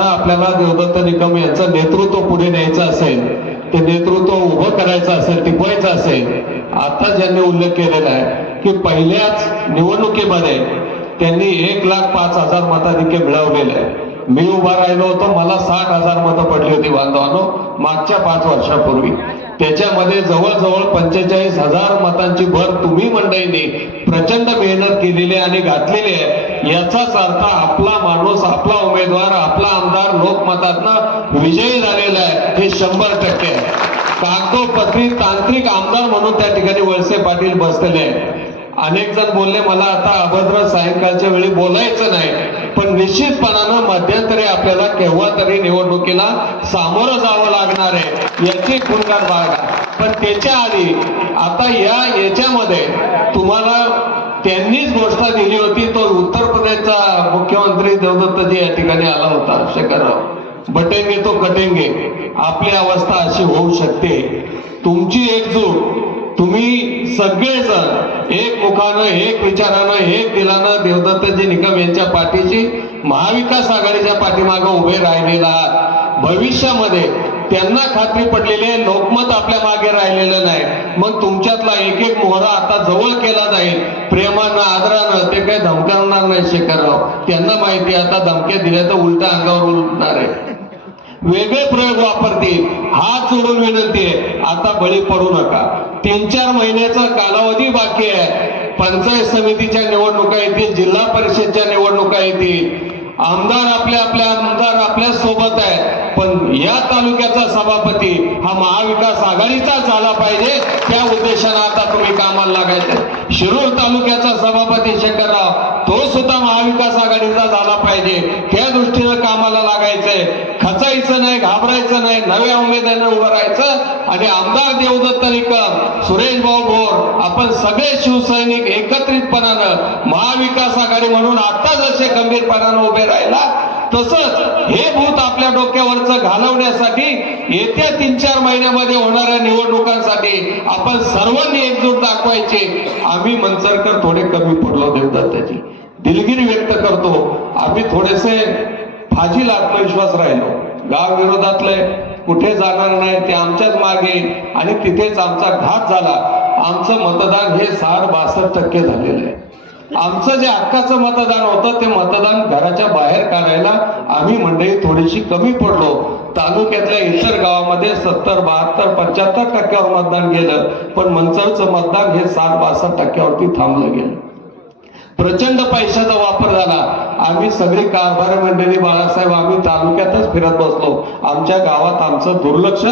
आपल्याला देवदत्त निकम यांचं नेतृत्व पुढे न्यायचं असेल ते नेतृत्व उभं करायचं असेल टिकवायचं असेल आता ज्यांनी उल्लेख केलेला आहे की पहिल्याच निवडणुकीमध्ये त्यांनी एक लाख पाच हजार मताधिक्य मिळवलेलं आहे. मी उभा राहिलो होतो मला साठ हजार मतं पडली होती बांधवांनो मागच्या पाच वर्षापूर्वी. त्याच्यामध्ये जवळजवळ पंचेचाळीस हजार मतांची भर तुम्ही मंडळींनी प्रचंड मेहनत केलेली आहे आणि घातलेली आहे. याचाच अर्थ आपला माणूस आपला उमेदवार आपला आमदार लोकमतातनं विजयी झालेला आहे. हे शंभर टक्के आहे. कागदोपत्री तांत्रिक आमदार म्हणून त्या ठिकाणी वळसे पाटील बसलेले आहेत. अनेक जण बोलले मला आता अभद्र सायंकाळच्या वेळी बोलायचं नाही. पण निश्चितपणानं मध्यंतरी आपल्याला केव्हा तरी निवडणुकीला सामोरं जावं लागणार आहे याची खुणकार बाळगा. पण त्याच्या आधी आता या याच्यामध्ये तुम्हाला त्यांनीच घोषणा दिली होती तो उत्तर प्रदेशचा मुख्यमंत्री देवदत्तजी या ठिकाणी आला होता शेखरराव. बटेंगे तो कटेंगे. आपली अवस्था अशी होऊ शकते. तुमची एकजूट तुम्ही सगळेजण एक मुखानं एक विचारानं एक दिलानं देवदत्तजी निकम यांच्या पाठीशी महाविकास आघाडीच्या पाठीमागं उभे राहिलेला आहात. भविष्यामध्ये त्यांना खात्री पडलेली आहे लोकमत आपल्या मागे राहिलेलं नाही. मग तुमच्यातला एक एक मोहरा आता जवळ केला जाईल. प्रेमानं आदरानं ते काही धमकावणार नाही शेखरराव. त्यांना माहिती आहे आता धमक्या दिल्या तर उलट्या अंगावर उलटणार आहे. वेगळे प्रयोग वापरतील हात जोडून विनंती आहे आता बळी पडू नका. तीन चार महिन्याचा कालावधी बाकी आहे. पंचायत समितीच्या निवडणुका येतील जिल्हा परिषदच्या निवडणुका येतील. आमदार आपल्या आपल्या आमदार आपल्यासोबत आहे पण या तालुक्याचा सभापती हा महाविकास आघाडीचा झाला पाहिजे त्या उद्देशानं आता तुम्ही कामाला लागायचं. शिरूर तालुक्याचा सभापती शंकरराव तो सुद्धा महाविकास आघाडीचा झाला पाहिजे त्या दृष्टीनं कामाला लागायचंय. खचायचं नाही घाबरायचं नाही नव्या उमेदवारानं उभं राहायचं. आणि आमदार देवदत्त निकम सुरेश भाऊ भोर आपण सगळे शिवसैनिक एकत्रितपणानं महाविकास आघाडी म्हणून आता जसे गंभीरपणानं उभे राहिला तसंच हे भूत आपल्या डोक्यावरचं घालवण्यासाठी येत्या तीन चार महिन्यामध्ये होणाऱ्या निवडणुकांसाठी आपण सर्वांनी एकजूट दाखवायचे. आम्ही मनसरकर थोडे कमी पडलो देवदत्ताची दिलगिरी व्यक्त करतो. आम्ही थोडेसे फाजील आत्मविश्वास राहिलो. गाव विरोधातले कुठे जाणार नाही ते आमच्याच मागे आणि तिथेच आमचा घात झाला. आमचं मतदान हे साठ बासष्ट टक्के झालेलं आहे. आमचं जे हक्काचं मतदान होतं ते मतदान घराच्या बाहेर काढायला आम्ही मंडळी थोडीशी कमी पडलो. तालुक्यातल्या इतर गावामध्ये सत्तर बहात्तर पंच्याहत्तर टक्क्यावर मतदान गेलं. पण मंचरचं मतदान हे साठ बासष्ट टक्क्यावरती थांबलं गेलं. प्रचंड पैशाचा वापर झाला. आम्ही सगळी कारभारी मंडळी बाळासाहेब आम्ही तालुक्यातच फिरत बसलो. आमच्या गावात आमचं दुर्लक्ष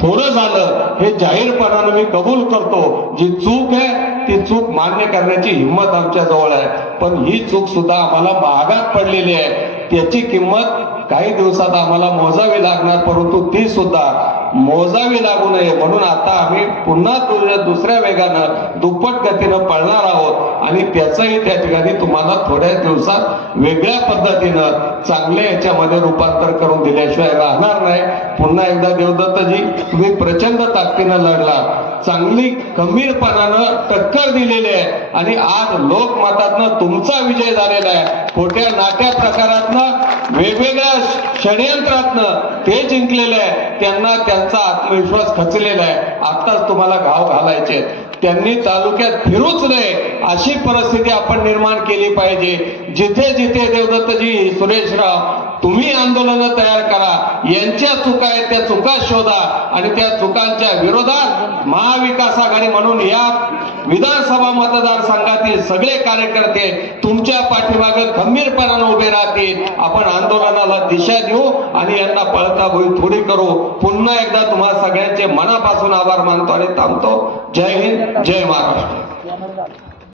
थोडं झालं. हे जाहीरपणानं मी कबूल करतो जी चूक आहे ती चूक मान्य करण्याची हिंमत आमच्या जवळ आहे. पण ही चूक सुद्धा आम्हाला महागात पडलेली आहे. त्याची किंमत काही दिवसात आम्हाला मोजावी लागणार परंतु ती सुद्धा मोजावी लागू नये. म्हणून आता आम्ही पुन्हा दु- दुसऱ्या वेगानं दुप्पट गतीनं पळणार आहोत. आणि त्याचंही त्या ठिकाणी तुम्हाला थोड्या दिवसात वेगळ्या पद्धतीनं चांगल्या याच्यामध्ये रूपांतर करून दिल्याशिवाय राहणार नाही. पुन्हा एकदा देवदत्तजी तुम्ही प्रचंड ताकदीनं लढला चांगली खंबीरपणानं टक्कर दिलेली आहे. आणि आज लोकमतातनं तुमचा विजय झालेला आहे. खोट्या नाट्या प्रकारातनं वेगवेगळ्या षडयंत्रातनं ते जिंकलेलं आहे. त्यांना त्यांचा आत्मविश्वास खचलेला आहे. आताच तुम्हाला घाव घालायचे त्यांनी तालुक्यात फिरूच नये अशी परिस्थिती आपण निर्माण केली पाहिजे. जिथे जिथे देवदत्तजी सुरेशराव तुम्ही आंदोलन तयार करा यांच्या चुका आहेत त्या चुका शोधा आणि त्या चुकांच्या विरोधात महाविकास आघाडी म्हणून या विधानसभा मतदारसंघातील सगळे कार्यकर्ते तुमच्या पाठीमागे खंबीरपणानं उभे राहतील. आपण आंदोलनाला दिशा देऊ आणि यांना पळता भोई थोडी करू. पुन्हा एकदा तुम्हा सगळ्यांचे मनापासून आभार मानतो आणि थांबतो. जय हिंद जय महाराष्ट्र.